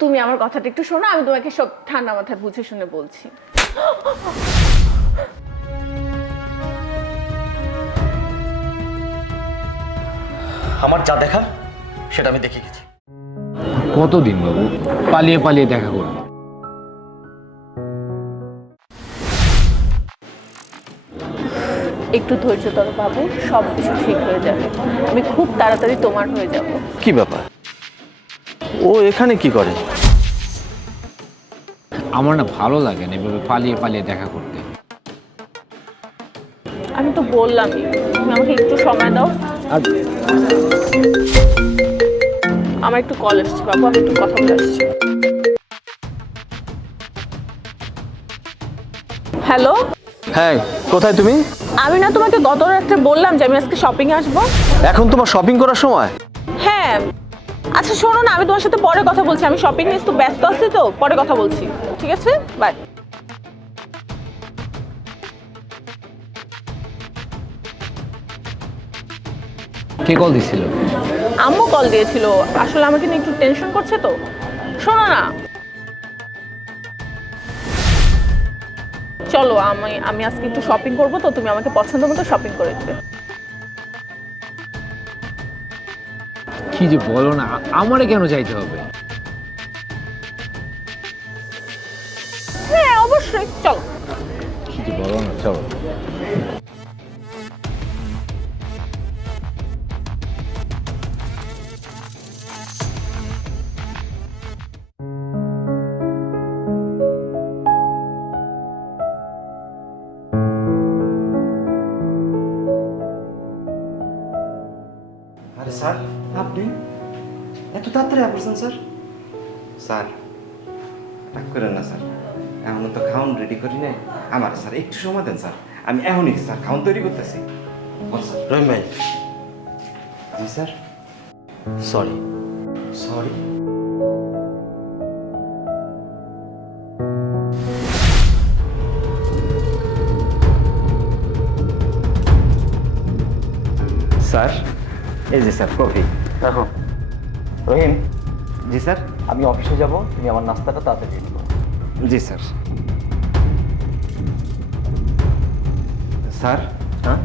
তুমি আমার কথাটা একটু শোনো, আমি তোমাকে সব ঠান্ডা মাথায় বুঝে শুনে বলছি। আমার যা দেখার সেটা আমি দেখে গেছি। কতদিন বাবু পালিয়ে পালিয়ে দেখা করবো? একটু ধৈর্য ধরো বাবু, সব কিছু ঠিক হয়ে যাবে। আমি খুব তাড়াতাড়ি তোমার হয়ে যাব। কি ব্যাপার, ও এখানে কি করে? আমার না ভালো লাগে না এভাবে পালিয়ে পালিয়ে দেখা করতে। আমি তো বললামই, তুমি আমাকে একটু সময় দাও। আর আমার একটু কল আসছে বাবু, আমি একটু কথা বলে আসছি। হ্যালো, হ্যাঁ, কোথায় তুমি? আমি না তোমাকে গত রাত্রে বললাম যে আমি আজকে শপিং এ আসবো। এখন তোমার শপিং করার সময়? হ্যাঁ, আচ্ছা শোনো না, আমি তোমার সাথে পরে কথা বলছি। আমি শপিং নিয়ে একটু ব্যস্ত আছি, তো পরে কথা বলছি। ঠিক আছে, বাই। কে কল দিছিল? আম্মু কল দিয়েছিল, আসলে আমাকে নিয়ে একটু টেনশন করছে। তো শোনো না, চলো আমি আমি আজকে একটু শপিং করবো, তো তুমি আমাকে পছন্দ মতো শপিং করে দিবে। কি যে বলো না, আমারে কেন যাইতে হবে? হ্যাঁ অবশ্যই, চলো। কি যে বলো না, চলো। আরে স্যার, আপনি এত তাড়াতাড়ি আসছেন স্যার? স্যার রাগ করেন না স্যার, এখনো তো খাওয়ান রেডি করি নাই। আমার স্যার একটু সময় দেন স্যার, আমি এখনই স্যার খাওয়ান তৈরি করতেছি। স্যার। রহিম ভাই, জি স্যার। সরি। সরি? স্যার এই যে স্যার কফি। রাখো। রহিম। জি স্যার। আমি অফিসে যাব, তুমি আমার নাস্তাটা তাড়াতাড়ি রেডি করো। জি স্যার। স্যার, হ্যাঁ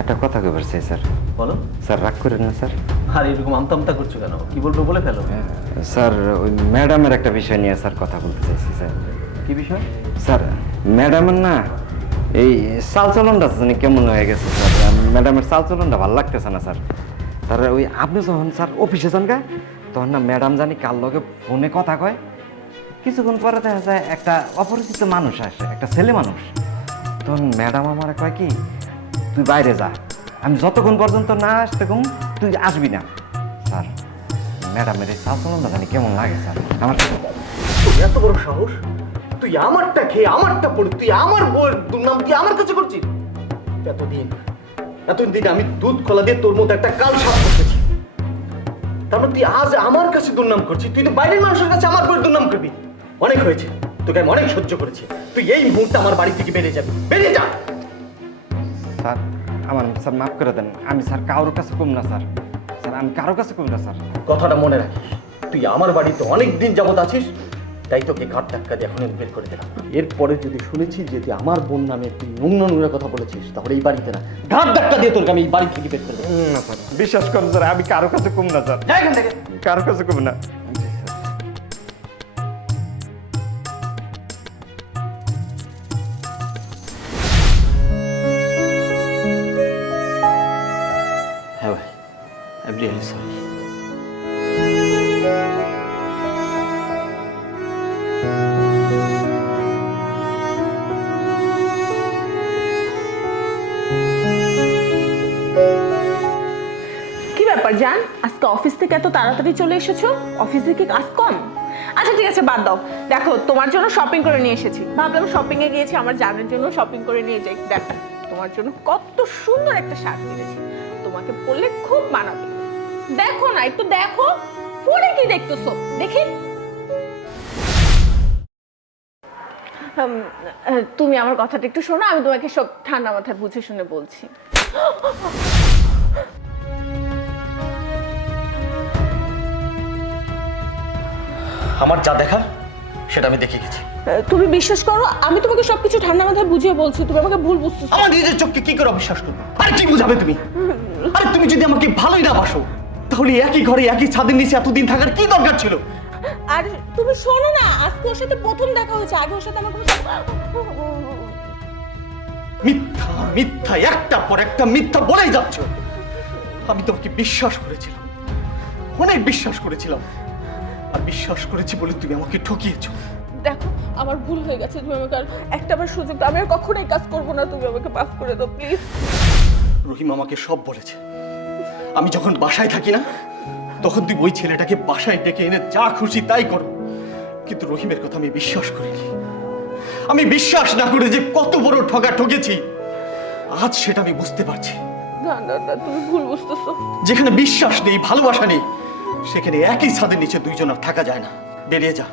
একটা কথা কইবার চাই স্যার। বলো। স্যার রাগ করেন না স্যার। আর এরকম আমতা আমতা করছো কেন? কি বলবো বলে ফেলো। স্যার ওই ম্যাডামের একটা বিষয় নিয়ে স্যার কথা বলতে চাইছি স্যার। কি বিষয়? স্যার ম্যাডামের না এই চালচলনটা জানি কেমন হয়ে গেছে স্যার। ম্যাডামের চালচলনটা ভালো লাগতেছে না স্যার। স্যার ওই আপনি যখন স্যার অফিসে যান গা, তখন না ম্যাডাম জানি কার লগে ফোনে কথা কয়, কিছুক্ষণ পরে দেখা যায় একটা অপরিচিত মানুষ আসে, একটা ছেলে মানুষ। তখন ম্যাডাম আমার কয় কি, তুই বাইরে যা, আমি যতক্ষণ পর্যন্ত না আসতে কম তুই আসবি না। স্যার ম্যাডামের এই চালচলনটা জানি কেমন লাগে স্যার আমার। তোর এত বড় সাহস, তুই আমারটা খেয়ে আমারটা পড়ে তুই আমার বউয়ের দুর্নাম তুই আমার কাছে করছিস? এতদিন আমি দুধ কলা দিয়ে তোর মতো একটা কাল সাপ বসেছি, তারপর তুই আজ আমার কাছে দুর্নাম করছিস। তুই তো বাইরের মানুষের কাছে আমার বউয়ের দুর্নাম করবি। অনেক হয়েছে, তোকে আমি অনেক সহ্য করেছি। তুই এই মুহূর্তে আমার বাড়ি থেকে বেরিয়ে যাবি, বেরিয়ে যা। স্যার আমার স্যার মাফ করে দেন, আমি স্যার কারোর কাছে কম না স্যার। স্যার আমি কারোর কাছে কম না স্যার। কথাটা মনে রাখিস, তুই আমার বাড়িতে অনেক দিন যাবত আছিস, তাই তোকে ঘাট ধাক্কা দিয়ে এখন বের করে দিলাম। এরপরে যদি শুনেছি যে তুই আমার বোন নামে তুই নোংরা নোংরা কথা বলেছিস, তাহলে এই বাড়িতে না, ঘাট ধাক্কা দিয়ে তোকে আমি এই বাড়ি থেকে বের করে দেবো। না স্যার, বিশ্বাস করুন স্যার, আমি কারোর কাছে কম না স্যার, যা এখান থেকে। কারোর কাছে কম না। হ্যাঁ ভাই, আই এম রিয়েলি সরি। কি ব্যাপার জান, আজকে অফিস থেকে এত তাড়াতাড়ি চলে এসেছো? অফিসে কি কাজ কম? আচ্ছা ঠিক আছে, বাদ দাও। দেখো তোমার জন্য শপিং করে নিয়ে এসেছি। ভাবলাম শপিং এ গিয়েছি, আমার জানের জন্য শপিং করে নিয়ে যাই। দেখো তোমার জন্য কত সুন্দর একটা শার্ট কিনেছি, তোমাকে পরলে খুব মানাবে। দেখো না, একটু দেখো। পরে কি দেখতেছো দেখি। তুমি আমার কথাটা একটু শোনো, আমি তোমাকে সব ঠান্ডা মাথায় বুঝে শুনে বলছি। আমার যা দেখার সেটা আমি দেখে গেছি। তুমি বিশ্বাস করো, আমি তোমাকে সবকিছু ঠান্ডা মাথায় বুঝিয়ে বলছি, তুমি আমাকে ভুল বুঝতেছো। আমার নিজের চোখকে কি করে অবিশ্বাস করবো? আরে কি বুঝাবে তুমি? আরে তুমি যদি আমাকে ভালোই না বাসো, তাহলে একই ঘরে একই ছাদের নিচে এতদিন থাকার কি দরকার ছিল? আর তুমি শোনো না, আজকে ওর সাথে প্রথম দেখা হয়েছে, আগে ওর সাথে আমার কোনো মিথ্যা মিথ্যা, একটার পর একটা মিথ্যা বলেই যাচ্ছ। আমি তোমাকে বিশ্বাস করেছিলাম, অনেক বিশ্বাস করেছিলাম, আর বিশ্বাস করেছি বলে তুমি আমাকে ঠকিয়েছো। দেখো আমার ভুল হয়ে গেছে, তুমি আমাকে আর একটাবার সুযোগ দাও, আমি আর কখনোই কাজ করবো না, তুমি আমাকে মাফ করে দাও প্লিজ। রহিম আমাকে সব বলেছে। আমি যখন বাসায় থাকি না, তখন তুই ওই ছেলেটাকে বাসায় ডেকে এনে যা খুশি তাই করো, কিন্তু রহিমের কথা আমি বিশ্বাস করিনি। আমি বিশ্বাস না করে যে কত বড় ঠগা ঠকেছি, আজ সেটা আমি বুঝতে পারছি। না না না, তুমি ভুল বুঝতেছো। যেখানে বিশ্বাস নেই, ভালোবাসা নেই, সেখানে একই ছাদের নিচে দুইজন আর থাকা যায় না। বেরিয়ে যা,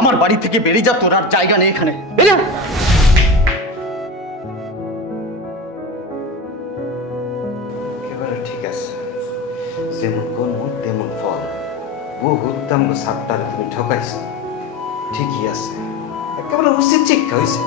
আমার বাড়ি থেকে বেরিয়ে যা, তোর আর জায়গা নেই এখানে। বেরিয়ে যা। একেবারে ঠিক আছে, যেমন কর্ম তেমন ফল। বহুত দাম সাতটারে তুমি ঠকাইছো, ঠিকই আছে, একেবারে উচিত শিক্ষা হয়েছে।